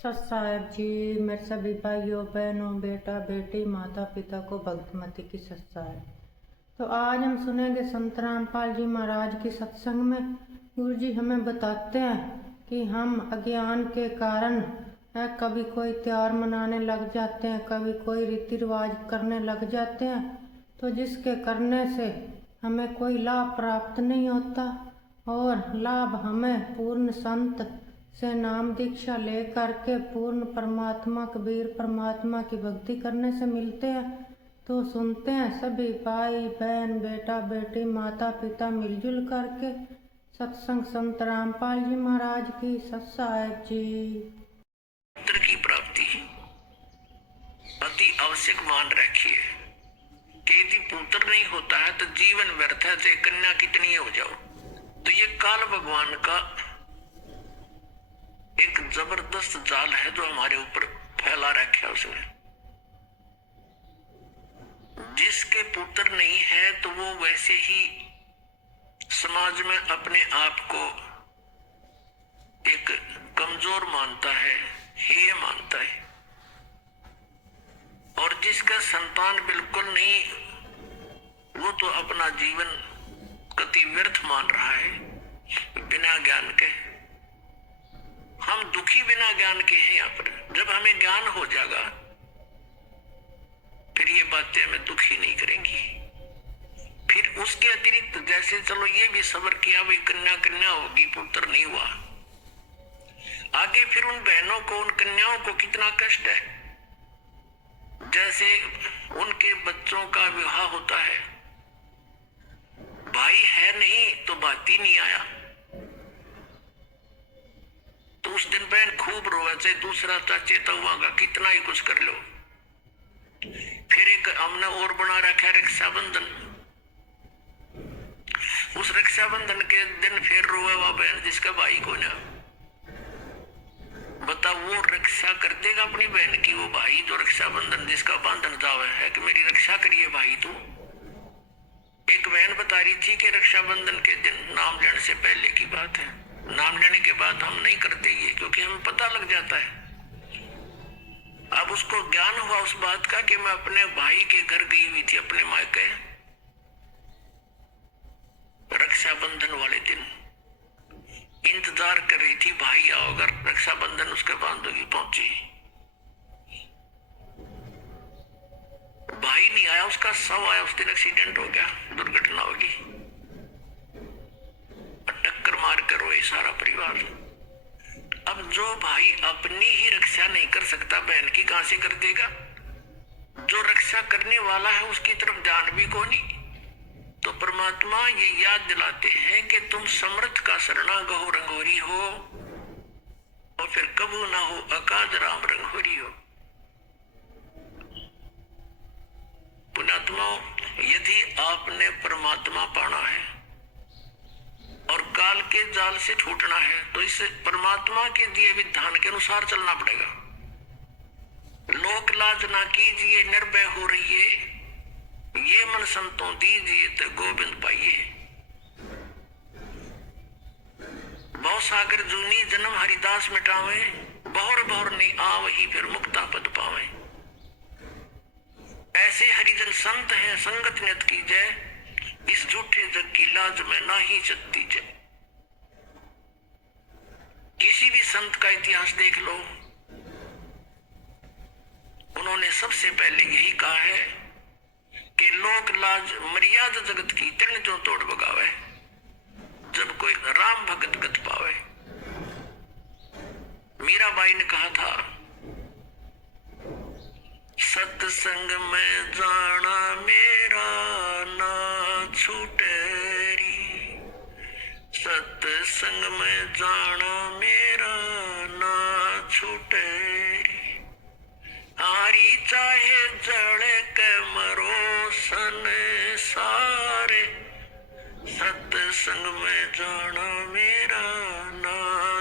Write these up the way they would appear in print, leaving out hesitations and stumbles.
सत साहेब जी, मेरे सभी भाइयों बहनों बेटा बेटी माता पिता को भक्तमती की सत साहेब। तो आज हम सुनेंगे संत रामपाल जी महाराज की सत्संग में गुरु जी हमें बताते हैं कि हम अज्ञान के कारण कभी कोई त्योहार मनाने लग जाते हैं, कभी कोई रीति रिवाज करने लग जाते हैं, तो जिसके करने से हमें कोई लाभ प्राप्त नहीं होता और लाभ हमें पूर्ण संत से नाम दीक्षा ले करके पूर्ण परमात्मा कबीर परमात्मा की भक्ति करने से मिलते हैं। तो सुनते हैं सभी भाई बहन बेटा बेटी माता पिता मिलजुल करके सत्संग संत रामपाल जी महाराज की सत साहेब जी। पुत्र की प्राप्ति अति आवश्यक मान रखी है कि यदि पुत्र नहीं होता है तो जीवन व्यर्थ है, चाहे कन्या कितनी हो जाओ। तो ये काल भगवान का एक जबरदस्त जाल है जो हमारे ऊपर फैला रखा है। उसने जिसके पुत्र नहीं है तो वो वैसे ही समाज में अपने आप को एक कमजोर मानता है, हेय मानता है। और जिसका संतान बिल्कुल नहीं, वो तो अपना जीवन कति व्यर्थ मान रहा है बिना ज्ञान के। हम दुखी बिना ज्ञान के हैं। यहाँ पर जब हमें ज्ञान हो जाएगा फिर ये बातें हमें दुखी नहीं करेंगी। फिर उसके अतिरिक्त जैसे चलो ये भी सब्र किया, भाई कन्या कन्या होगी, पुत्र नहीं हुआ, आगे फिर उन बहनों को उन कन्याओं को कितना कष्ट है। जैसे उनके बच्चों का विवाह होता है, भाई है नहीं तो भाती नहीं आया, तो उस दिन बहन खूब रोए, चाहे दूसरा चाचे तवा कितना ही कुछ कर लो। फिर एक हमने और बना रखा है रक्षाबंधन। उस रक्षाबंधन के दिन फिर रोए वह बहन जिसका भाई को ना। बता वो रक्षा कर देगा अपनी बहन की, वो भाई जो रक्षाबंधन जिसका बांधन दावा है कि मेरी रक्षा करिए भाई। तो एक बहन बता रही थी कि रक्षाबंधन के दिन, नाम लेने से पहले की बात है, नाम लेने के बाद हम नहीं करते ये, क्योंकि हमें पता लग जाता है। अब उसको ज्ञान हुआ उस बात का कि मैं अपने भाई के घर गई हुई थी, अपने मायके रक्षाबंधन वाले दिन इंतजार कर रही थी, भाई आओगा रक्षाबंधन उसके बांधोगी। पहुंची, भाई नहीं आया, उसका शव आया। उस दिन एक्सीडेंट हो गया, दुर्घटना होगी, टक्कर मार कर रोए सारा परिवार। अब जो भाई अपनी ही रक्षा नहीं कर सकता, बहन की कहां से कर देगा। जो रक्षा करने वाला है उसकी तरफ ध्यान भी को नहीं। तो परमात्मा ये याद दिलाते हैं कि तुम समर्थ का शरणा गहो रंगोरी हो, और फिर कबू ना हो अकाज राम रंगोरी हो। पुण्यात्माओं, यदि आपने परमात्मा पाना है और काल के जाल से छूटना है तो इस परमात्मा के दिए विधान के अनुसार चलना पड़ेगा। लोक लाज ना कीजिए निर्भय हो रहिए, ये मन संतों दीजिए तो गोविंद पाइए। बहु सागर जूनी जन्म हरिदास मिटावे, बहुर बहुर नहीं आवही फिर मुक्ता पद पावे। ऐसे हरिजन संत हैं संगत नियत की जय, इस झूठे जग की लाज में ना ही चलती जय। किसी भी संत का इतिहास देख लो, उन्होंने सबसे पहले यही कहा है कि लोक लाज मर्यादा जगत की तृण जो तोड़ बगावे, जब कोई राम भगत गत पावे। मीराबाई ने कहा था, सत्संग में जाना मेरा ना छूटेरी, सत्संग में जाना मेरा ना छूटेरी। हारी चाहे जड़ के मरो संसारे, सत्संग में जाना मेरा ना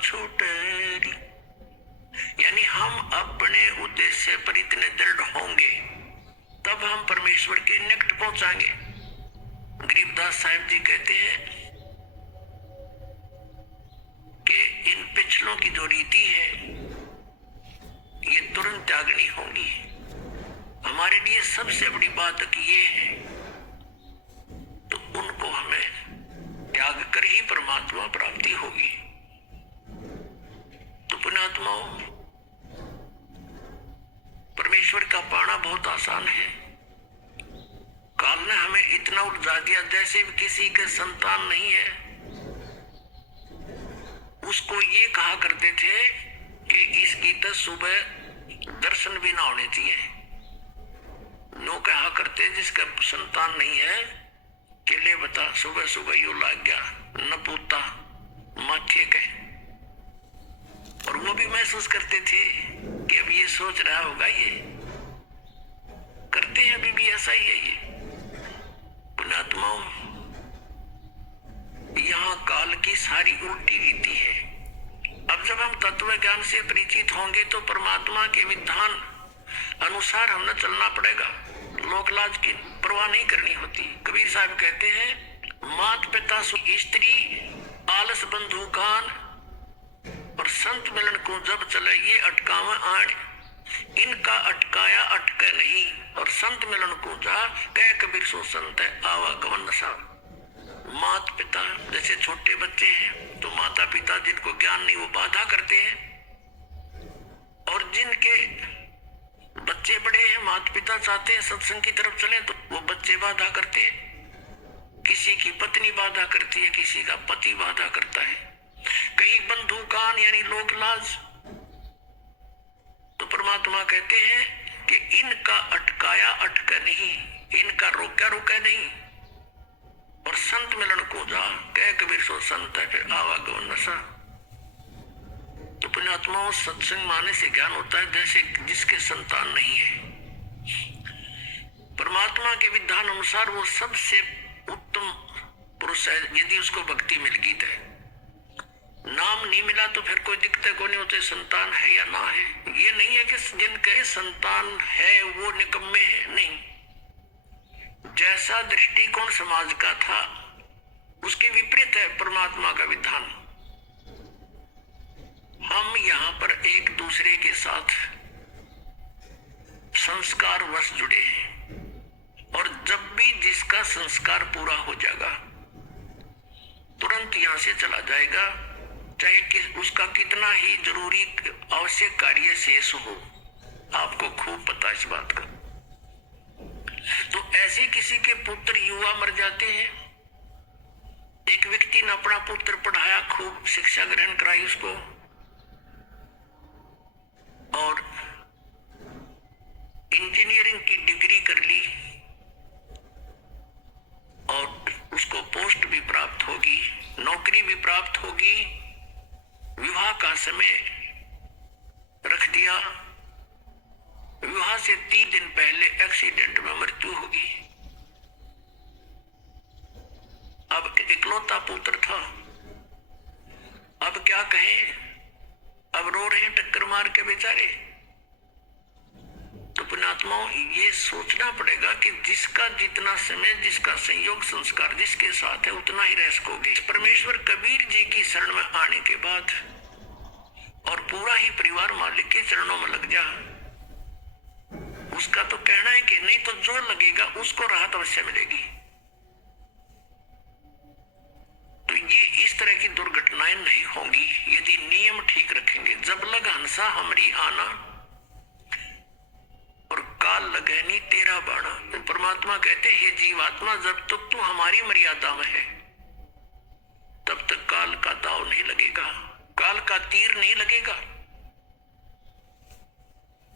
छूटेरी। यानी हम अपने उद्देश्य पर इतने दृढ़ होंगे तब हम परमेश्वर के निकट पहुंचाएंगे। गरीबदास साहिब जी कहते हैं कि इन पिछलों की जो रीति है त्यागनी होगी। हमारे लिए सबसे बड़ी बात कि ये है, तो उनको हमें त्याग कर ही परमात्मा प्राप्ति होगी। तो पुण्यात्माओं, परमेश्वर का पाना बहुत आसान है। काल ने हमें इतना उलझा दिया, जैसे भी किसी के संतान नहीं है उसको ये कहा करते थे कि इसकी तो सुबह दर्शन भी ना होने चाहिए। नो कहा करते जिसका संतान नहीं है कि ले बता सुबह सुबह यू लाग गया न पूता माथे के। और वो भी महसूस करते थे कि अब ये सोच रहा होगा, ये करते हैं अभी भी ऐसा ही है। ये पुण्यात्माओं, यहाँ काल की सारी उल्टी रीति है। अब जब हम तत्व ज्ञान से परिचित होंगे तो परमात्मा के विधान अनुसार हमें चलना पड़ेगा। लोक लाज की परवाह नहीं करनी होती। कबीर साहब कहते हैं, मात पिता स्त्री आलस बंधु कान और संत मिलन को जब चले ये अटकावा आण, इनका अटकाया अटके नहीं और संत मिलन को जा कह कबीर सो संत है आवागमन नशा। मात पिता जैसे छोटे बच्चे हैं तो माता पिता जिनको ज्ञान नहीं वो बाधा करते हैं, और जिनके बच्चे बड़े हैं माता पिता चाहते हैं सत्संग की तरफ चले तो वो बच्चे बाधा करते हैं। किसी की पत्नी बाधा करती है, किसी का पति बाधा करता है, कहीं बंधु कान यानी लोक लाज। तो परमात्मा कहते हैं कि इनका अटकाया अटका नहीं, इनका रोका रुका नहीं, और संत मिलन को जा कह कबीर सो संत है फिर आवागमन नशा। तो पुण्यात्माओं, सत्संग माने से ज्ञान होता है जैसे जिसके संतान नहीं है। परमात्मा के विधान अनुसार वो सबसे उत्तम पुरुष है यदि उसको भक्ति मिल गई तो। नाम नहीं मिला तो फिर कोई दिक्कत को नहीं होते, संतान है या ना है। ये नहीं है कि जिनके संतान है वो निकम्मे है, नहीं। जैसा दृष्टिकोण समाज का था उसके विपरीत है परमात्मा का विधान। हम यहाँ पर एक दूसरे के साथ संस्कार वश जुड़े हैं, और जब भी जिसका संस्कार पूरा हो जाएगा तुरंत यहाँ से चला जाएगा, चाहे कि उसका कितना ही जरूरी आवश्यक कार्य शेष हो। आपको खूब पता है इस बात का। तो ऐसे किसी के पुत्र युवा मर जाते हैं। एक व्यक्ति ने अपना पुत्र पढ़ाया, खूब शिक्षा ग्रहण कराई उसको, और इंजीनियरिंग की डिग्री कर ली, और उसको पोस्ट भी प्राप्त होगी, नौकरी भी प्राप्त होगी। विवाह का समय रख दिया, विवाह से 3 दिन पहले एक्सीडेंट में मृत्यु होगी। अब इकलौता पुत्र था, अब क्या कहें, अब रो रहे हैं टक्कर मार के बेचारे। तो पुण्यात्माओं, ये सोचना पड़ेगा कि जिसका जितना समय, जिसका संयोग संस्कार जिसके साथ है उतना ही रह सकोगे। परमेश्वर कबीर जी की शरण में आने के बाद और पूरा ही परिवार मालिक के चरणों में लग जा, उसका तो कहना है कि नहीं तो जो लगेगा उसको राहत अवश्य मिलेगी। तो ये इस तरह की दुर्घटनाएं नहीं होंगी यदि नियम ठीक रखेंगे। जब लग हंसा हमरी आना और काल लगे नी तेरा बाणा। तो परमात्मा कहते हैं, हे जीवात्मा, जब तक तू हमारी मर्यादा में है तब तक काल का दाव नहीं लगेगा, काल का तीर नहीं लगेगा।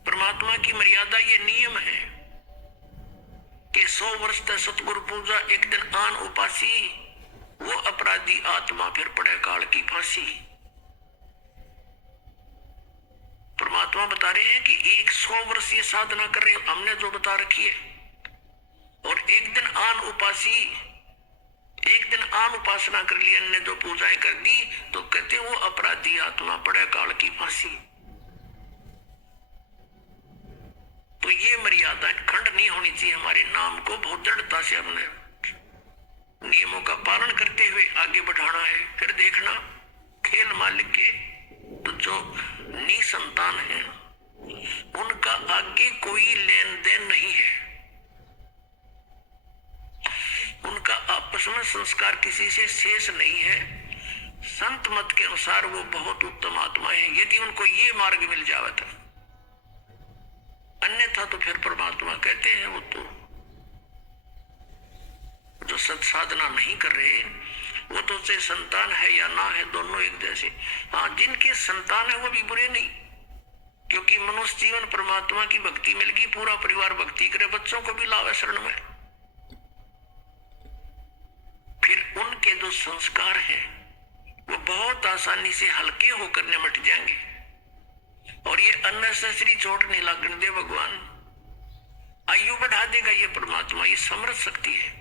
परमात्मा की मर्यादा ये नियम है कि 100 वर्ष तक सतगुरु पूजा, एक दिन आन उपासी, वो अपराधी आत्मा फिर पड़े काल की फांसी। परमात्मा बता रहे हैं कि 100 वर्ष ये साधना कर रहे, हमने जो बता रखी है, और एक दिन आन उपासी, एक दिन आन उपासना कर ली, अन्य जो पूजाएं कर दी, तो कहते वो अपराधी आत्मा पड़े काल की फांसी। तो ये मर्यादा खंड नहीं होनी चाहिए। हमारे नाम को बहुत दृढ़ता से हमने नियमों का पालन करते हुए आगे बढ़ाना है। फिर देखना खेल मालिक के तो जो निसंतान है उनका उनका आगे कोई लेन देन नहीं है। उनका आपस में संस्कार किसी से शेष नहीं है। संत मत के अनुसार वो बहुत उत्तम आत्मा है, यदि उनको ये मार्ग मिल जावे तो। अन्यथा तो फिर परमात्मा कहते हैं वो तो जो सत साधना नहीं कर रहे वो तो से संतान है या ना है, दोनों एक जैसे। हाँ, जिनके संतान है वो भी बुरे नहीं, क्योंकि मनुष्य जीवन परमात्मा की भक्ति मिल गई, पूरा परिवार भक्ति करे, बच्चों को भी लावे शरण में। फिर उनके जो संस्कार है वो बहुत आसानी से हल्के होकर निमट जाएंगे और ये अननेसेसरी चोट नहीं लगने दे भगवान। आयु बढ़ा देगा ये परमात्मा, ये समर्थ शक्ति है।